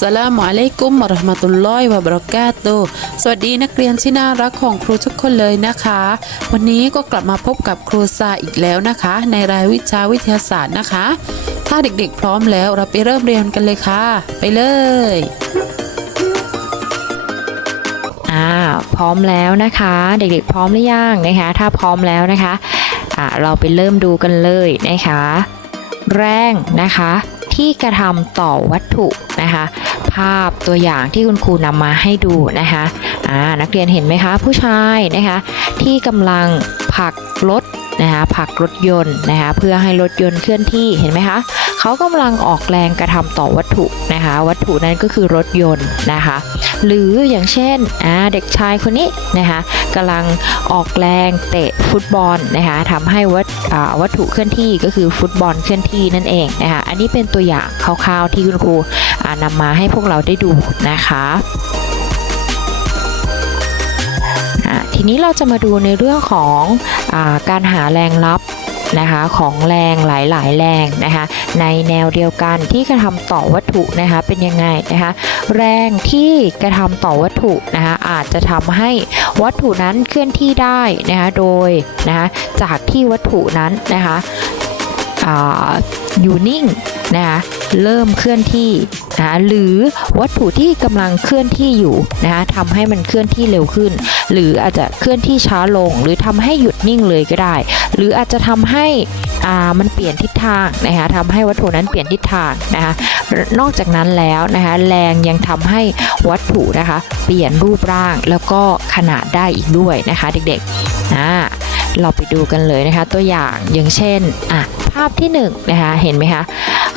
สลามอะลัยกุมวะเรหมะตุลลอฮิวะบะเรากาตุสวัสดีนักเรียนที่น่ารักของครูทุกคนเลยนะคะ วันนี้ก็กลับมาพบกับครูซาอีกแล้วนะคะ ในรายวิชาวิทยาศาสตร์นะคะ ถ้าเด็กๆพร้อมแล้วเราไปเริ่มเรียนกันเลยค่ะ ไปเลยอ่าพร้อมแล้วนะคะ เด็กๆพร้อมหรือยังนะคะ ถ้าพร้อมแล้วนะคะอ่าเราไปเริ่มดูกันเลยนะคะ แรงนะคะ ที่กระทำต่อวัตถุนะคะ ภาพตัวอย่างที่คุณครูนำมาให้ดูนะคะอ่านักเรียนเห็นไหมคะผู้ชายนะคะที่กำลังผลักรถนะคะผลักรถยนต์นะคะเพื่อให้รถยนต์เคลื่อนที่เห็นไหมคะเขากำลังออกแรงกระทำต่อวัตถุนะคะ วัตถุนั้นก็คือรถยนต์นะคะ หรืออย่างเช่นอ่าเด็กชายคนนี้นะคะกำลังออกแรงเตะ ฟุตบอลนะคะทำให้วัตวัตถุเคลื่อนที่ก็คือฟุตบอลเคลื่อนที่นั่นเองนะคะอันนี้เป็นตัวอย่างคร่าวๆที่คุณครูนำมาให้พวกเราได้ดูนะคะทีนี้เราจะมาดูในเรื่องของอการหาแรงลับ นะคะของแรงหลายๆ แรงนะคะในแนวเดียวกันที่กระทำต่อวัตถุนะคะเป็นยังไงนะคะแรงที่กระทำต่อวัตถุนะคะอาจจะทำให้วัตถุนั้นเคลื่อนที่ได้นะคะโดยนะคะจากที่วัตถุนั้นนะคะออยู่นิ่ง นะคะเริ่มเคลื่อนที่นะะหรือวัตถุที่กำลังเคลื่อนที่อยู่นะคะทำให้มันเคลื่อนที่เร็วขึ้น หรืออาจจะเคลื่อนที่ช้าลง หรือทำให้หยุดนิ่งเลยก็ได้ หรืออาจจะทำให้อ่ามันเปลี่ยนทิศทางนะคะทำให้วัตถุนั้นเปลี่ยนทิศทางนะคะนอกจากนั้นแล้วนะคะแรงยังทำให้วัตถุนะคะ เปลี่ยนรูปร่างแล้วก็ขนาดได้อีกด้วยนะคะเด็กๆอ่า เราไปดูกันเลยนะคะ ตัวอย่างอย่างเช่นอะภาพที่1นงนะคะเห็นไหมคะ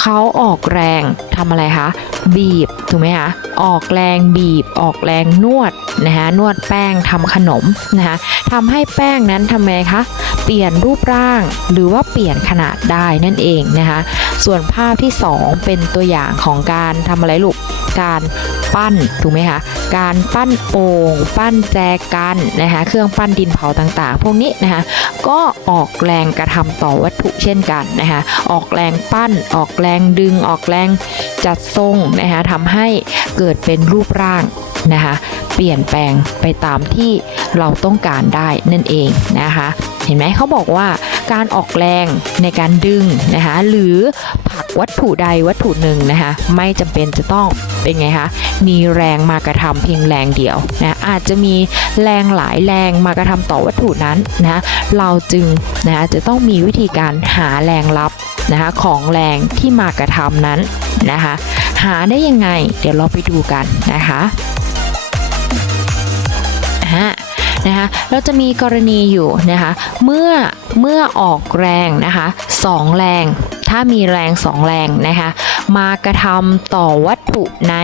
เขาออกแรงทำอะไรคะบีบถูกไหมคะออกแรงบีบออกแรงนวดนะคะนวดแป้งทำขนมนะคะทำให้แป้งนั้นทำไงคะเปลี่ยนรูปร่าง หรือว่าเปลี่ยนขนาดได้นั่นเองนะคะส่วนภาพที่ 2 เป็นตัวอย่างของการทำอะไรลูกการ ปั้นถูกไหมคะการปั้นโอ่งปั้นแจกันนะคะเครื่องปั้นดินเผาต่างๆ พวกนี้นะคะก็ออกแรงกระทำต่อวัตถุเช่นกันนะคะออกแรงปั้นออกแรงดึงออกแรงจัดทรงนะคะทำให้เกิดเป็นรูปร่างนะคะเปลี่ยนแปลงไปตามที่เราต้องการได้นั่นเองนะคะเห็นไหมเขาบอกว่าการออกแรงในการดึงนะคะหรือผลักวัตถุใดวัตถุหนึ่งนะคะไม่จำเป็นจะต้อง เป็นไงคะ มีแรงมากระทำเพียงแรงเดียวนะอาจจะมีแรงหลายแรงมากระทำต่อวัตถุนั้นนะเราจึงนะจะต้องมีวิธีการหาแรงลับนะคะของแรงที่มากระทำนั้นนะคะหาได้ยังไง เดี๋ยวเราไปดูกันนะคะอ่านะคะเราจะมีกรณีอยู่นะคะเมื่อเมื่อออกแรงนะคะสองแรง ถ้ามีแรงสองแรงนะคะ มากระทำต่อวัตถุใน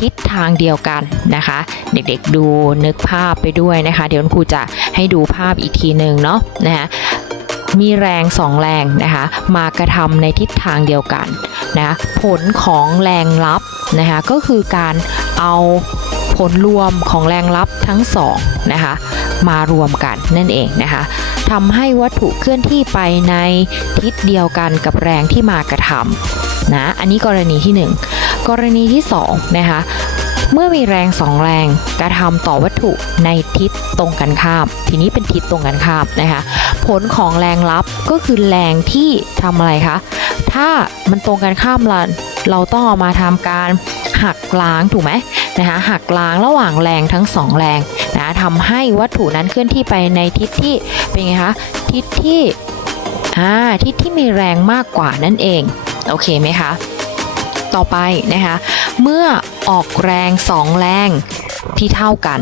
ทิศทางเดียวกันนะคะ เด็กๆดูนึกภาพไปด้วยนะคะ เดี๋ยวคุณครูจะให้ดูภาพอีกทีหนึ่งเนาะนะคะมีแรงสองแรงนะคะมากระทำในทิศทางเดียวกันนะผลของแรงลับนะคะก็คือการเอาผลรวมของแรงลับทั้งสองนะคะมารวมกันนั่นเองนะคะทำให้วัตถุเคลื่อนที่ไปในทิศเดียวกันกับแรงที่มากระทำ นะอันนี้กรณีที่ 1 กรณีที่2นะคะเมื่อมีแรงสองแรงกระทำต่อวัตถุในทิศตรงกันข้าม ทีนี้เป็นทิศตรงกันข้ามนะคะผลของแรงลับก็คือแรงที่ทำอะไรคะถ้ามันตรงกันข้ามเราเราต้องเอามาทำการหักล้างถูกไหมนะคะหักล้างระหว่างแรงทั้งสองแรงนะทำให้วัตถุนั้นเคลื่อนที่ไปในทิศที่เป็นไงคะทิศที่อ่าทิศที่มีแรงมากกว่านั่นเอง โอเคไหมคะ ต่อไปนะคะ เมื่อออกแรงสองแรงที่เท่ากัน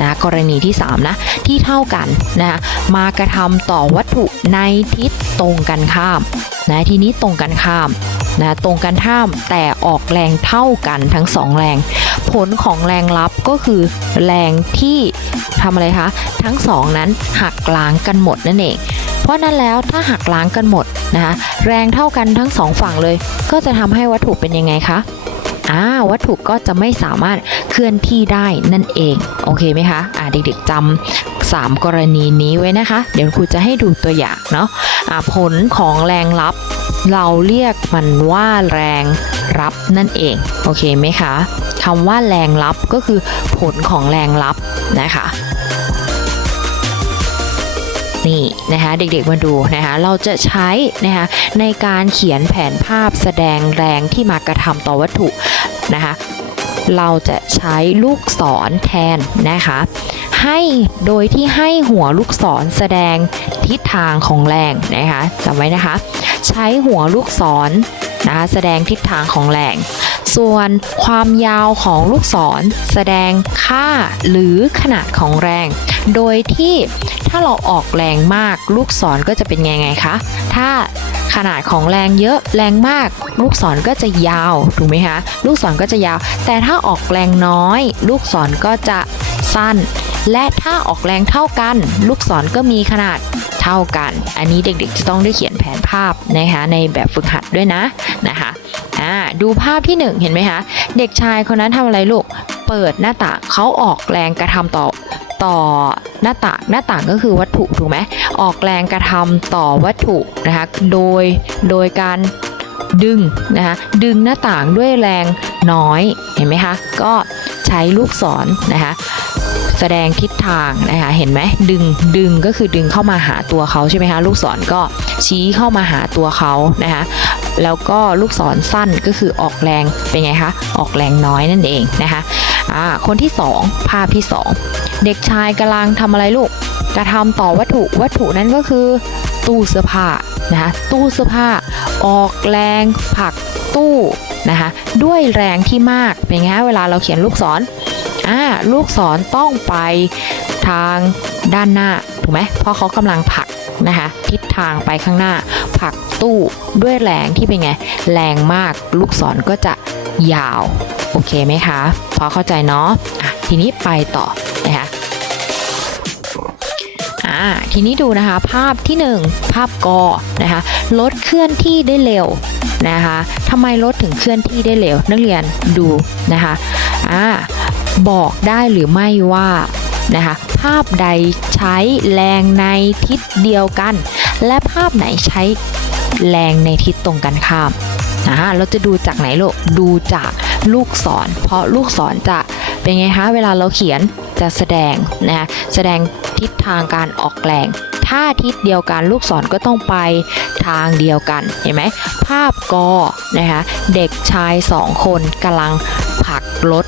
นะกรณีที่ 3 นะ ที่เท่ากันนะคะมากระทำต่อวัตถุในทิศตรงกันข้ามนะทีนี้ตรงกันข้ามนะตรงกันข้ามแต่ออกแรงเท่ากันทั้งสองแรง ผลของแรงลับก็คือแรงที่ทำอะไรคะ ทั้งสองนั้นหักล้างกันหมดนั่นเอง เพราะนั้นแล้วถ้าหักล้างกันหมดนะคะแรงเท่ากันทั้งสองฝั่งเลย ก็จะทำให้วัตถุเป็นยังไงคะอ่าวัตถุก็จะไม่สามารถเคลื่อนที่ได้นั่นเอง โอเคไหมคะอ่าเด็กๆจำสามกรณีนี้ไว้นะคะ เดี๋ยวครูจะให้ดูตัวอย่างเนาะอ่าผลของแรงลับ เราเรียกมันว่าแรงรับนั่นเอง โอเคไหมคะคำว่าแรงรับก็คือผลของแรงรับนะคะ นะคะเด็กๆมาดูนะคะเราจะใช้นะคะในการเขียนแผนภาพแสดงแรงที่มากระทำต่อวัตถุนะคะเราจะใช้ลูกศรแทนนะคะให้โดยที่ให้หัวลูกศรแสดงทิศทางของแรงนะคะจำไว้นะคะ ใช้หัวลูกศรนะคะแสดงทิศทางของแรง ส่วนความยาวของลูกศร แสดงค่าหรือขนาดของแรง โดยที่ถ้าเราออกแรงมากลูกศรก็จะเป็นยังไงคะ ถ้าขนาดของแรงเยอะแรงมาก ลูกศรก็จะยาวถูกไหมคะ ลูกศรก็จะยาว แต่ถ้าออกแรงน้อย ลูกศรก็จะสั้น และถ้าออกแรงเท่ากัน ลูกศรก็มีขนาด เท่ากัน อันนี้เด็กๆจะต้องได้เขียนแผนภาพนะคะในแบบฝึกหัดด้วยนะนะคะอ่าดูภาพที่หนึ่งเห็นไหมคะเด็กชายคนนั้นทำอะไรลูกเปิดหน้าต่างเขาออกแรงกระทำต่อต่อหน้าต่างหน้าต่างก็คือวัตถุถูกไหมออกแรงกระทำต่อวัตถุนะคะโดยโดยการดึงนะคะดึงหน้าต่างด้วยแรงน้อยเห็นไหมคะก็ใช้ลูกศรนะคะ แสดงทิศทางนะคะเห็นไหมดึงดึงก็คือดึงเข้ามาหาตัวเขาใช่ไหมคะลูกศรก็ชี้เข้ามาหาตัวเขานะคะแล้วก็ลูกศรสั้นก็คือออกแรงเป็นไงคะออกแรงน้อยนั่นเองนะคะอ่าคนที่ 2 ภาพที่ 2 เด็กชายกำลังทำอะไรลูกกระทำต่อวัตถุวัตถุนั้นก็คือตู้เสื้อผ้านะคะตู้เสื้อผ้าออกแรงผลักตู้นะคะด้วยแรงที่มากเป็นไงเวลาเราเขียนลูกศร อ่าลูกศรต้องไปทางด้านหน้าถูกไหมเพราะเขากำลังผลักนะคะทิศทางไปข้างหน้าผลักตู้ด้วยแรงที่เป็นไง แรงมากลูกศรก็จะยาว โอเคไหมคะ พอเข้าใจเนาะะทีนี้ไปต่อนะคะทีนี้ดูนะคะภาพที่ 1 ภาพกอนะคะรถเคลื่อนที่ได้เร็วนะคะทำไมรถถึงเคลื่อนที่ได้เร็ว นักเรียนดูนะคะอ่า บอกได้หรือไม่ว่านะคะภาพใดใช้แรงในทิศเดียวกัน และภาพไหนใช้แรงในทิศตรงกันข้ามอ่าเราจะดูจากไหนลูกดูจากลูกศร เพราะลูกศรจะเป็นไงคะเวลาเราเขียนจะแสดงนะะแสดงทิศทางการออกแรง ถ้าทิศเดียวกันลูกศรก็ต้องไปทางเดียวกันเห็นไหมภาพกอนะคะเด็กชายสองคนกำลัง รถ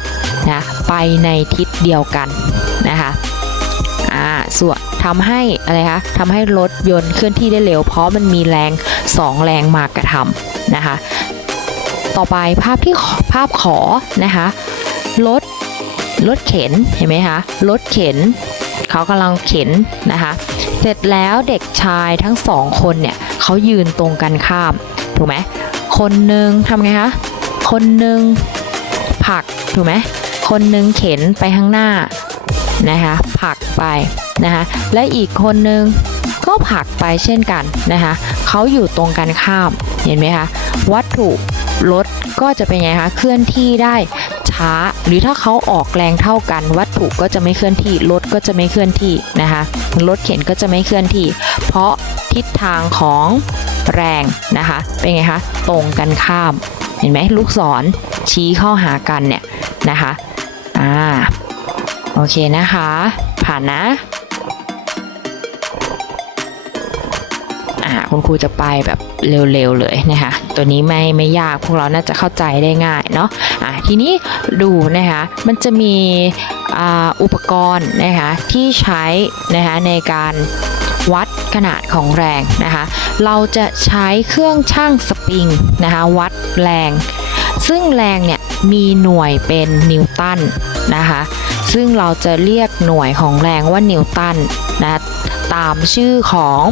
นะไปในทิศเดียวกันนะคะอ่าส่วนทำให้อะไรคะทำให้รถยนต์เคลื่อนที่ได้เร็ว เพราะมันมีแรงสองแรงมากระทำนะคะ ต่อไปภาพที่ภาพขอนะคะรถรถเข็นเห็นไหมคะรถเข็นเขากำลังเข็นนะคะ เสร็จแล้วเด็กชายทั้งสองคนเนี่ยเขายืนตรงกันข้ามถูกไหมคนหนึ่งทำไงคะคนหนึ่ง ผักถูกไหมคนหนึ่งเข็นไปข้างหน้านะคะผลักไปนะคะและอีกคนหนึ่งก็ผลักไปเช่นกันนะคะเขาอยู่ตรงกันข้ามเห็นไหมคะวัตถุรถก็จะเป็นไงคะเคลื่อนที่ได้ช้า หรือถ้าเขาออกแรงเท่ากัน วัตถุก็จะไม่เคลื่อนที่รถก็จะไม่เคลื่อนที่นะคะรถเข็นก็จะไม่เคลื่อนที่ เพราะทิศทางของแรงนะคะเป็นไงคะตรงกันข้าม เห็นไหมลูกศรชี้เข้าหากันเนี่ยนะคะอ่าโอเคนะคะ ผ่านนะอ่าคุณครูจะไปแบบเร็วๆเลยนะคะ ตัวนี้ไม่ไม่ยากพวกเราน่าจะเข้าใจได้ง่ายเนาะอ่าทีนี้ดูนะคะ มันจะมีอ่าอุปกรณ์นะคะที่ใช้นะคะในการ วัดขนาดของแรงนะคะ เราจะใช้เครื่องชั่งสปริงนะคะวัดแรง ซึ่งแรงเนี่ยมีหน่วยเป็นนิวตันนะคะซึ่งเราจะเรียกหน่วยของแรงว่านิวตันนะตามชื่อของ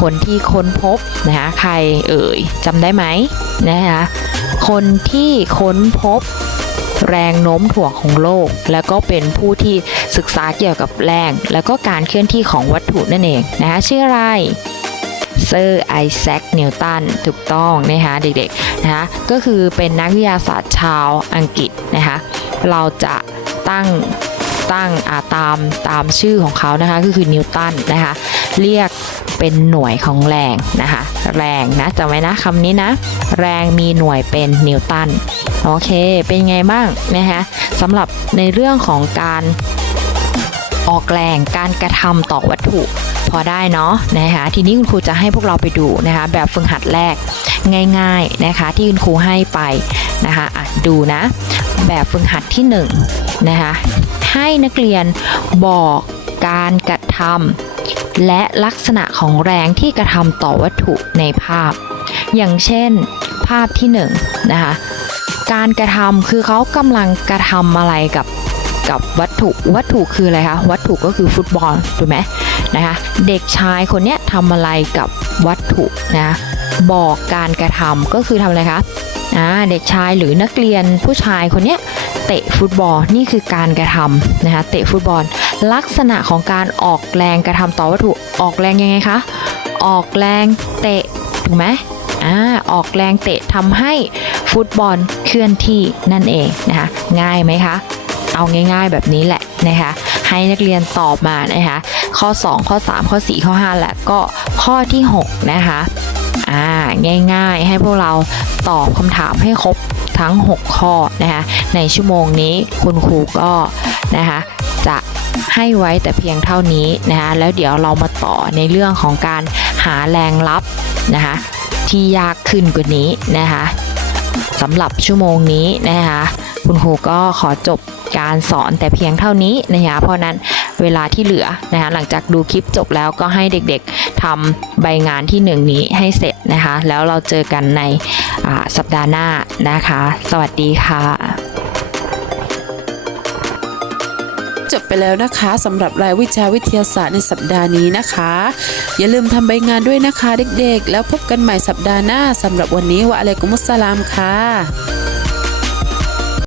คนที่ค้นพบนะคะใครเอ่ยจำได้ไหมนะคะคนที่ค้นพบ แรงโน้มถ่วงของโลก แล้วก็เป็นผู้ที่ศึกษาเกี่ยวกับแรง แล้วก็การเคลื่อนที่ของวัตถุนั่นเองนะคะชื่ออะไรเซอร์ไอแซค นิวตัน ถูกต้องนะคะเด็กๆนะคะก็คือเป็นนักวิทยาศาสตร์ชาวอังกฤษนะคะเราจะตั้งตั้งอาตามตามชื่อของเขานะคะก็คือนิวตันนะคะเรียกเป็นหน่วยของแรงนะคะแรงนะจำไว้นะคำนี้นะ แรงมีหน่วยเป็นนิวตัน โอเค เป็นไงบ้างนะคะสำหรับในเรื่องของการออกแรงการกระทำต่อวัตถุพอได้เนาะนะคะทีนี้คุณครูจะให้พวกเราไปดูนะคะแบบฝึกหัดแรกง่ายๆนะคะที่คุณครูให้ไปนะคะอะดูนะแบบฝึกหัดที่1นงนะคะให้นักเรียนบอกการกระทำและลักษณะของแรงที่กระทำต่อวัตถุในภาพ อย่างเช่นภาพที่1นงนะคะ การกระทำคือเขากำลังกระทำอะไรกับกับวัตถุวัตถุคืออะไรคะวัตถุก็คือฟุตบอลถูกไหมนะคะเด็กชายคนเนี้ยทำอะไรกับวัตถุนะบอกการกระทำก็คือทำอะไรคะอ่าเด็กชายหรือนักเรียนผู้ชายคนเนี้ยเตะฟุตบอลนี่คือการกระทำนะคะเตะฟุตบอล ลักษณะของการออกแรงกระทำต่อวัตถุออกแรงยังไงคะออกแรงเตะถูกไหมอ่าออกแรงเตะทำให้ ฟุตบอลเคลื่อนที่นั่นเองนะคะง่ายไหมคะเอาง่าย ๆ แบบนี้แหละนะคะให้นักเรียนตอบมานะคะข้อ 2 ข้อ 3 ข้อ 4 ข้อ 5 และก็ข้อที่ 6 นะคะอ่าง่ายๆ ให้พวกเราตอบคำถามให้ครบทั้ง 6 ข้อนะคะในชั่วโมงนี้คุณครูก็นะคะจะให้ไว้แต่เพียงเท่านี้นะคะแล้วเดี๋ยวเรามาต่อในเรื่องของการหาแรงลับนะคะที่ยากขึ้นกว่านี้นะคะ สำหรับชั่วโมงนี้นะคะคุณครูก็ขอจบการสอนแต่เพียงเท่านี้นะคะเพราะนั้นเวลาที่เหลือนะคะหลังจากดูคลิปจบแล้วก็ให้เด็กๆทำใบงานที่หนึ่งนี้ให้เสร็จนะคะ แล้วเราเจอกันในสัปดาห์หน้านะคะ สวัสดีค่ะ จบไปแล้วนะคะสำหรับรายวิชาวิทยาศาสตร์ในสัปดาห์นี้นะคะ อย่าลืมทำใบงานด้วยนะคะเด็กๆ แล้วพบกันใหม่สัปดาห์หน้าสำหรับวันนี้วะอะลัยกุมุสลามค่ะ